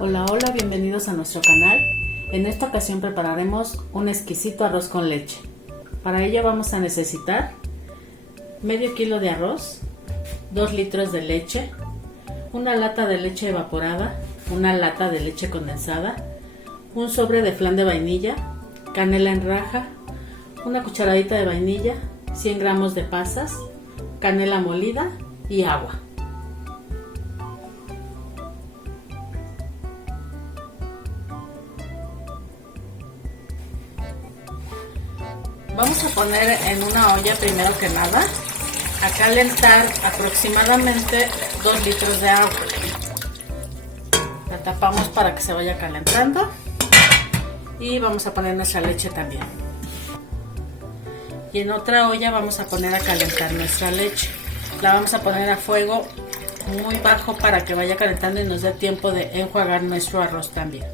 Hola, hola, bienvenidos a nuestro canal. En esta ocasión prepararemos un exquisito arroz con leche. Para ello vamos a necesitar medio kilo de arroz, 2 litros de leche, una lata de leche evaporada, una lata de leche condensada, un sobre de flan de vainilla, canela en raja, una cucharadita de vainilla, 100 gramos de pasas, canela molida y agua. Vamos a poner en una olla primero que nada a calentar aproximadamente 2 litros de agua. La tapamos para que se vaya calentando y vamos a poner nuestra leche también. Y en otra olla vamos a poner a calentar nuestra leche. La vamos a poner a fuego muy bajo para que vaya calentando y nos dé tiempo de enjuagar nuestro arroz también.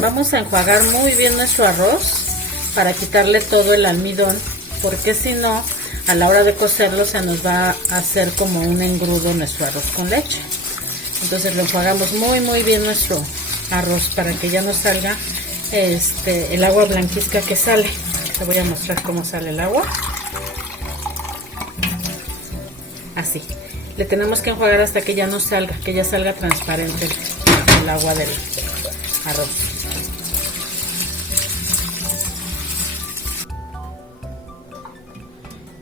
Vamos a enjuagar muy bien nuestro arroz para quitarle todo el almidón, porque si no, a la hora de cocerlo se nos va a hacer como un engrudo nuestro arroz con leche. Entonces lo enjuagamos muy bien nuestro arroz para que ya no salga el agua blanquizca que sale. Te voy a mostrar cómo sale el agua. Así. Le tenemos que enjuagar hasta que ya no salga, que ya salga transparente el agua del arroz.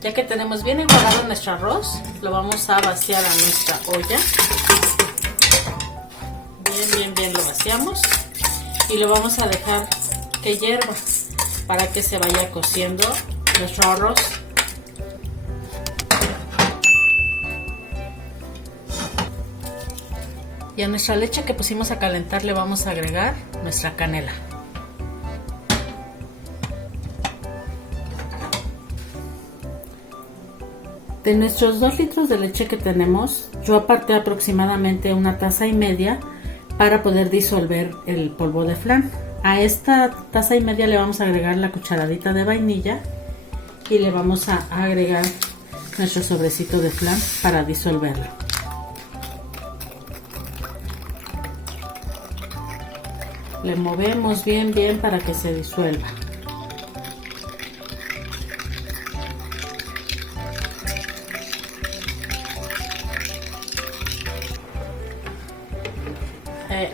Ya que tenemos bien enjuagado nuestro arroz, lo vamos a vaciar a nuestra olla. Bien lo vaciamos y lo vamos a dejar que hierva para que se vaya cociendo nuestro arroz. Y a nuestra leche que pusimos a calentar le vamos a agregar nuestra canela. De nuestros 2 litros de leche que tenemos, yo aparté aproximadamente 1,5 tazas para poder disolver el polvo de flan. A esta 1,5 tazas le vamos a agregar la cucharadita de vainilla y le vamos a agregar nuestro sobrecito de flan para disolverlo. Le movemos bien para que se disuelva.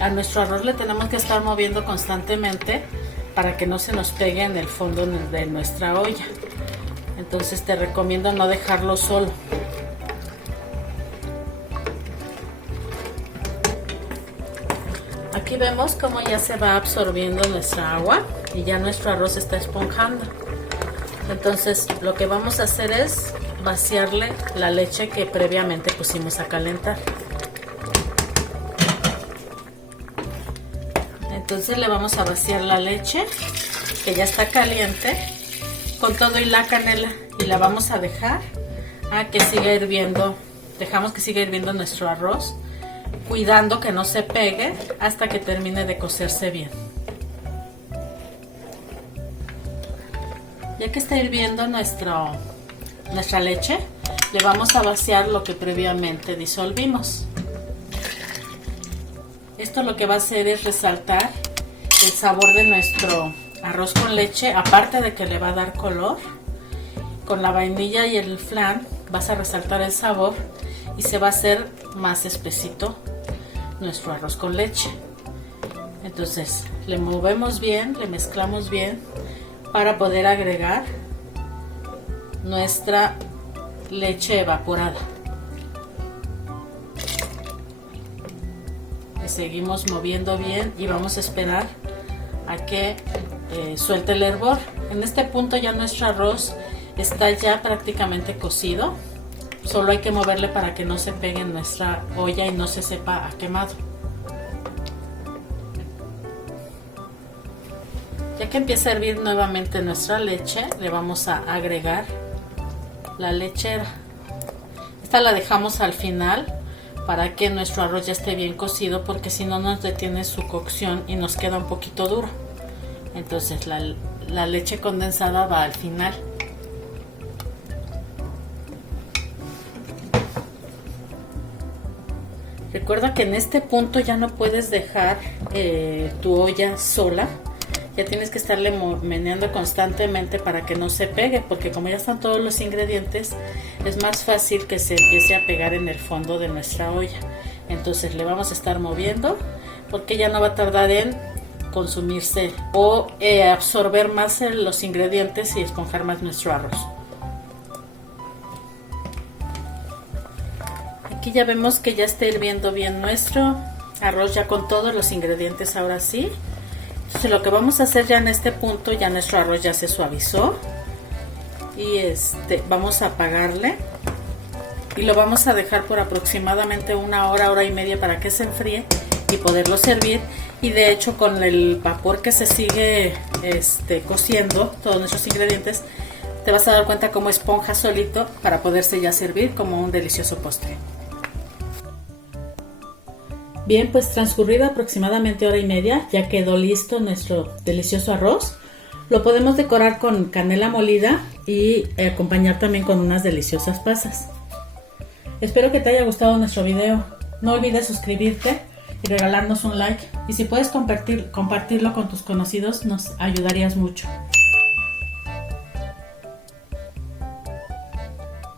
A nuestro arroz le tenemos que estar moviendo constantemente para que no se nos pegue en el fondo de nuestra olla. Entonces te recomiendo no dejarlo solo. Aquí vemos cómo ya se va absorbiendo nuestra agua y ya nuestro arroz está esponjando. Entonces lo que vamos a hacer es vaciarle la leche que previamente pusimos a calentar. Entonces le vamos a vaciar la leche que ya está caliente con todo y la canela y la vamos a dejar a que siga hirviendo. Dejamos que siga hirviendo nuestro arroz, cuidando que no se pegue hasta que termine de cocerse bien. Ya que está hirviendo nuestra leche, le vamos a vaciar lo que previamente disolvimos. Esto lo que va a hacer es resaltar el sabor de nuestro arroz con leche, aparte de que le va a dar color. Con la vainilla y el flan vas a resaltar el sabor y se va a hacer más espesito nuestro arroz con leche. Entonces le movemos bien, le mezclamos bien para poder agregar nuestra leche evaporada. Seguimos moviendo bien y vamos a esperar a que suelte el hervor. En este punto ya nuestro arroz está ya prácticamente cocido. Solo hay que moverle para que no se pegue en nuestra olla y no se sepa a quemado. Ya que empieza a hervir nuevamente nuestra leche, le vamos a agregar la lechera. Esta la dejamos al final para que nuestro arroz ya esté bien cocido, porque si no nos detiene su cocción y nos queda un poquito duro. Entonces la leche condensada va al final. Recuerda que en este punto ya no puedes dejar tu olla sola. Ya tienes que estarle meneando constantemente para que no se pegue, porque como ya están todos los ingredientes, es más fácil que se empiece a pegar en el fondo de nuestra olla. Entonces le vamos a estar moviendo porque ya no va a tardar en consumirse o absorber más los ingredientes y esponjar más nuestro arroz. Aquí ya vemos que ya está hirviendo bien nuestro arroz, ya con todos los ingredientes ahora sí. Entonces lo que vamos a hacer ya en este punto, ya nuestro arroz ya se suavizó y vamos a apagarle y lo vamos a dejar por aproximadamente una hora, hora y media para que se enfríe y poderlo servir. Y de hecho con el vapor que se sigue cociendo todos nuestros ingredientes, te vas a dar cuenta cómo esponja solito para poderse ya servir como un delicioso postre. Bien, pues transcurrida aproximadamente hora y media, ya quedó listo nuestro delicioso arroz. Lo podemos decorar con canela molida y acompañar también con unas deliciosas pasas. Espero que te haya gustado nuestro video. No olvides suscribirte y regalarnos un like. Y si puedes compartirlo con tus conocidos, nos ayudarías mucho.